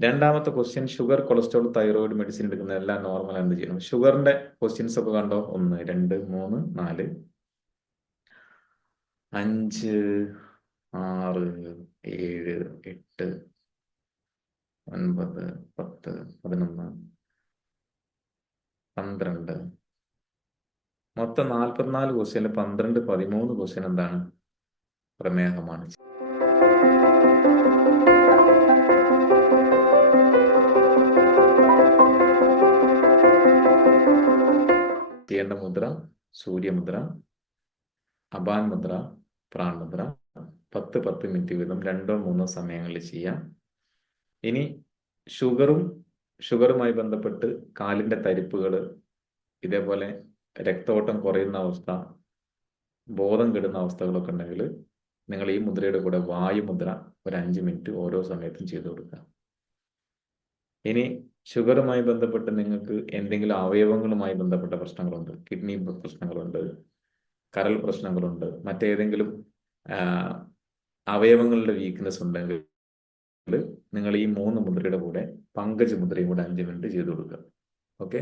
രണ്ടാമത്തെ question sugar cholesterol thyroid medicine എടുക്കുന്ന എല്ലാം നോർമൽ എന്ത് ചെയ്യണം? ഷുഗറിന്റെ ക്വസ്റ്റ്യൻസ് ഒക്കെ കണ്ടോ? ഒന്ന് രണ്ട് മൂന്ന് നാല് അഞ്ച് ആറ് ഏഴ് എട്ട് ഒൻപത് പത്ത് പതിനൊന്ന് പന്ത്രണ്ട്. മൊത്തം നാൽപ്പത്തിനാല് ക്വസ്റ്റ്യനിൽ പന്ത്രണ്ട് പതിമൂന്ന് ക്വസ്റ്റ്യൻ എന്താണ്? പ്രമേഹമാണ്. ചെയ്യേണ്ട മുദ്ര സൂര്യമുദ്ര അപാൻ മുദ്ര പ്രാൺ മുദ്ര. പത്ത് പത്ത് മിനിറ്റ് വീതം രണ്ടോ മൂന്നോ സമയങ്ങളിൽ ചെയ്യാം. ഇനി ഷുഗറും ഷുഗറുമായി ബന്ധപ്പെട്ട് കാലിന്റെ തരിപ്പുകൾ ഇതേപോലെ രക്തോട്ടം കുറയുന്ന അവസ്ഥ ബോധം കെടുന്ന അവസ്ഥകളൊക്കെ ഉണ്ടെങ്കിൽ നിങ്ങൾ ഈ മുദ്രയുടെ കൂടെ വായുമുദ്ര ഒരു അഞ്ച് മിനിറ്റ് ഓരോ സമയത്തും ചെയ്തു കൊടുക്കുക. ഇനി ഷുഗറുമായി ബന്ധപ്പെട്ട് നിങ്ങൾക്ക് എന്തെങ്കിലും അവയവങ്ങളുമായി ബന്ധപ്പെട്ട പ്രശ്നങ്ങളുണ്ട് കിഡ്നി പ്രശ്നങ്ങളുണ്ട് കരൾ പ്രശ്നങ്ങളുണ്ട് മറ്റേതെങ്കിലും അവയവങ്ങളുടെ വീക്ക്നെസ് ഉണ്ടെങ്കിൽ നിങ്ങൾ ഈ മൂന്ന് മുദ്രയുടെ കൂടെ പങ്കജ് മുദ്രയും കൂടെ അഞ്ച് മിനിറ്റ് ചെയ്തു കൊടുക്കുക. ഓക്കെ